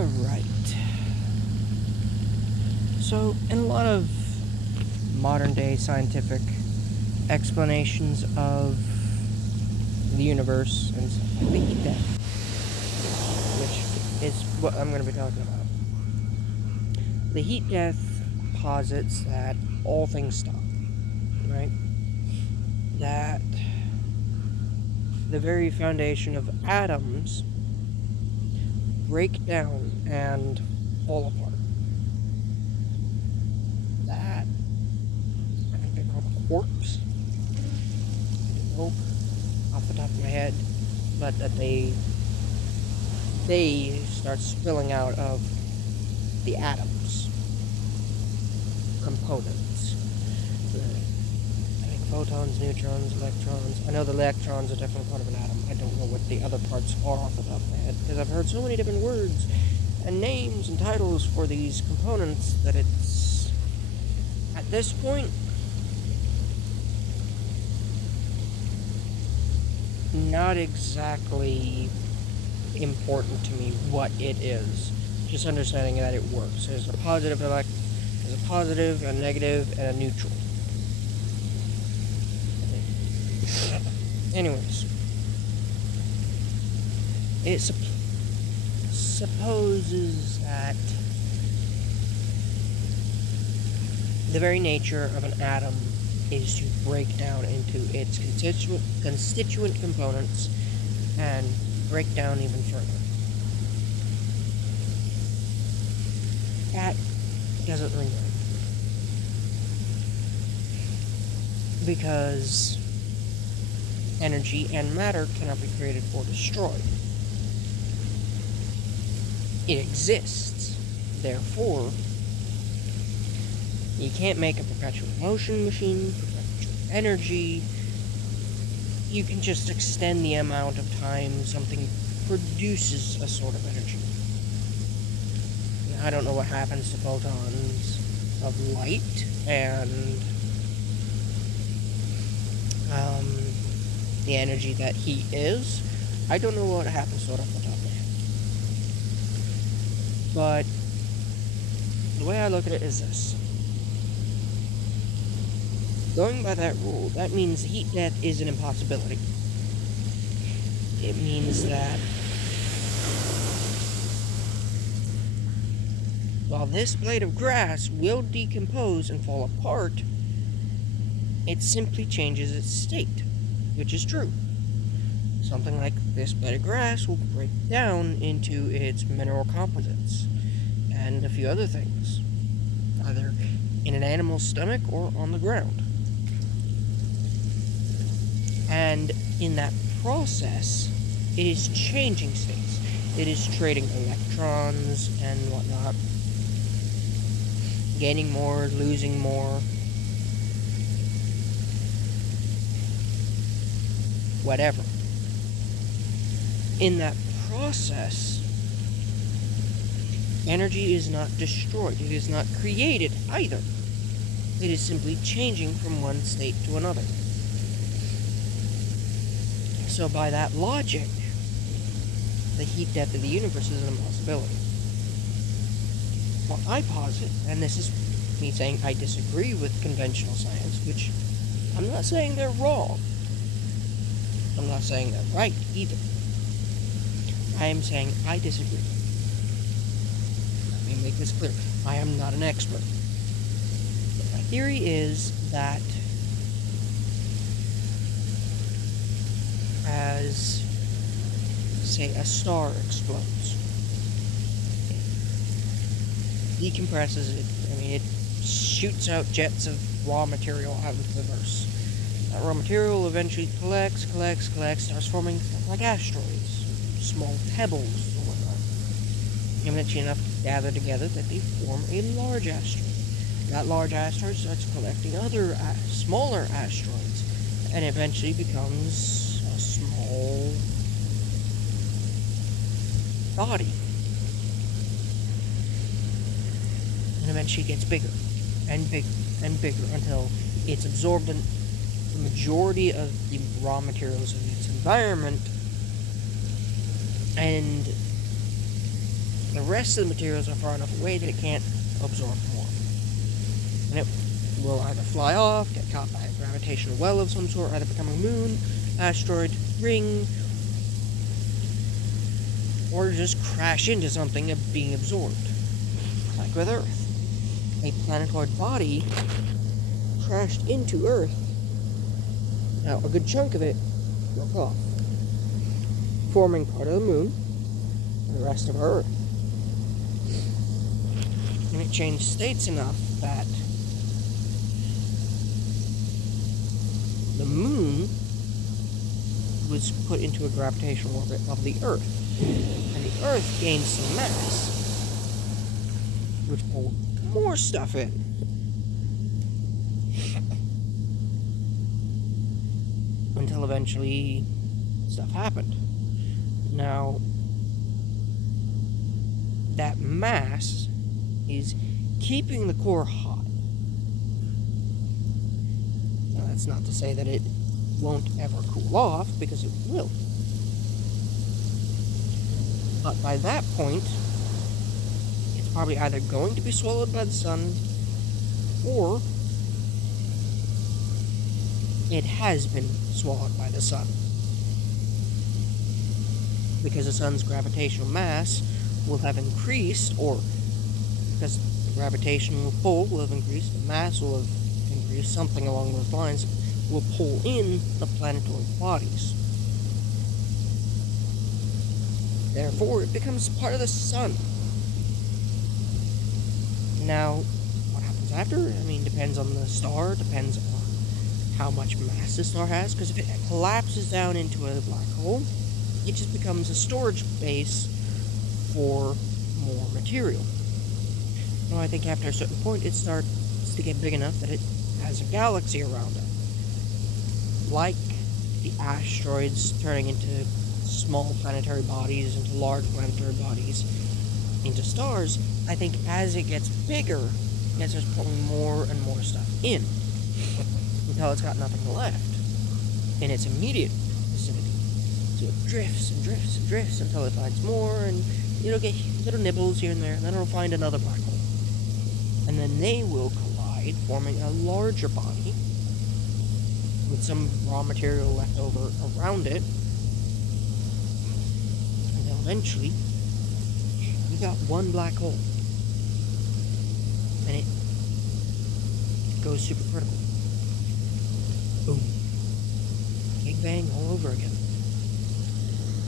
Alright. So, in a lot of modern day scientific explanations of the universe and stuff like the heat death, which is what I'm going to be talking about. The heat death posits that all things stop, right? That the very foundation of atoms break down and fall apart. That, I think they're called quarks. I don't know off the top of my head, but that they start spilling out of the atoms, components. I think photons, neutrons, electrons. I know the electrons are definitely part of an atom. I don't know what the other parts are off the top of my head, because I've heard so many different words and names and titles for these components that it's, at this point, not exactly important to me what it is. Just understanding that it works. There's a positive a negative, and a neutral. Anyways, it supposes that the very nature of an atom is to break down into its constituent components and break down even further. That doesn't ring right. Because energy and matter cannot be created or destroyed. It exists. Therefore, you can't make a perpetual motion machine, perpetual energy. You can just extend the amount of time something produces a sort of energy. I don't know what happens to photons of light and the energy that heat is. I don't know what happens to it off the top of my head. But the way I look at it is this. Going by that rule, that means heat death is an impossibility. It means that while this blade of grass will decompose and fall apart, it simply changes its state, which is true. Something like this blade of grass will break down into its mineral composites and a few other things, either in an animal's stomach or on the ground. And in that process, it is changing states. It is trading electrons and whatnot, gaining more, losing more, whatever. In that process, energy is not destroyed. It is not created either. It is simply changing from one state to another. So by that logic, the heat death of the universe is an impossibility. Well, I posit, and this is me saying I disagree with conventional science, which I'm not saying they're wrong. I'm not saying they're right either. I am saying I disagree. Let me make this clear. I am not an expert. But my theory is that as, say, a star explodes, it decompresses it. It shoots out jets of raw material out into the universe. That raw material eventually collects, starts forming stuff like asteroids, small pebbles or whatnot. Eventually enough to gather together that they form a large asteroid. That large asteroid starts collecting other smaller asteroids, and eventually becomes a small body. And eventually gets bigger and bigger and bigger until it's absorbed in the majority of the raw materials of its environment, and the rest of the materials are far enough away that it can't absorb more. And it will either fly off, get caught by a gravitational well of some sort, either become a moon, asteroid, ring, or just crash into something being absorbed. Like with Earth. A planetoid body crashed into Earth. Now, a good chunk of it broke off, forming part of the moon and the rest of our Earth. And it changed states enough that the moon was put into a gravitational orbit of the Earth. And the Earth gained some mass, which pulled more stuff in. Until eventually stuff happened. Now, that mass is keeping the core hot. Now, that's not to say that it won't ever cool off, because it will. But by that point, it's probably either going to be swallowed by the sun, or it has been swallowed by the sun. Because the sun's gravitational mass will have increased, or because the gravitational pull will have increased, the mass will have increased, something along those lines, will pull in the planetoid bodies. Therefore, it becomes part of the sun. Now, what happens after? I mean, depends on the star, depends on how much mass the star has, because if it collapses down into a black hole, it just becomes a storage base for more material. Now, I think after a certain point, it starts to get big enough that it has a galaxy around it. Like the asteroids turning into small planetary bodies, into large planetary bodies, into stars, I think as it gets bigger, it starts pulling more and more stuff in, until it's got nothing left in its immediate vicinity. So it drifts and drifts and drifts until it finds more, and it'll get little nibbles here and there, and then it'll find another black hole. And then they will collide, forming a larger body with some raw material left over around it. And then eventually, you got one black hole. And it goes supercritical. Boom. Big Bang all over again.